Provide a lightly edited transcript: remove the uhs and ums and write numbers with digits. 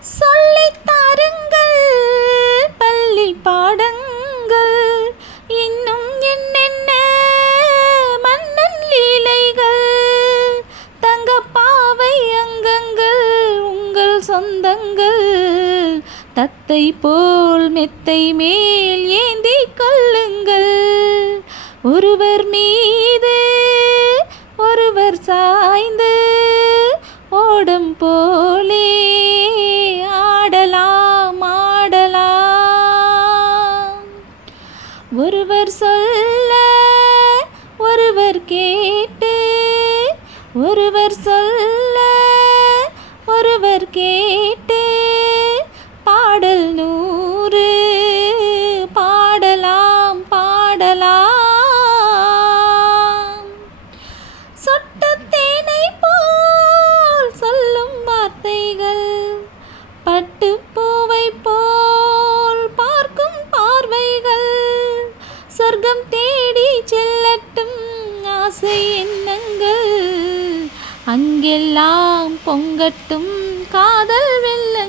சொல்லித் தாருங்கள் பள்ளி பாடங்கள், இன்னும் என்னென்ன மன்னன் லீலைகள். தங்கப்பாவை அங்கங்கள் உங்கள் சொந்தங்கள், தத்தை போல் மெத்தை மேல் ஏந்தி கொள்ளுங்கள். ஒருவர் மீது ஒருவர் சாய்ந்து ஓடம் போலே ஆடலாம் ஆடலாம். ஒருவர் சொல்ல ஒருவர் கேட்டு, ஒருவர் சொல்ல ஒருவர் கேட்டு, பாடல் 100 பாடலாம் பாடலாம். சொட்ட தேனை போல் சொல்லும் வார்த்தைகள், பட்டுப்பூவை போல் பார்க்கும் பார்வைகள். சொர்க்கம் தேடி செல்லட்டும் ஆசை எண்ணங்கள், அங்கெல்லாம் பொங்கட்டும் காதல் வெள்ளங்கள்.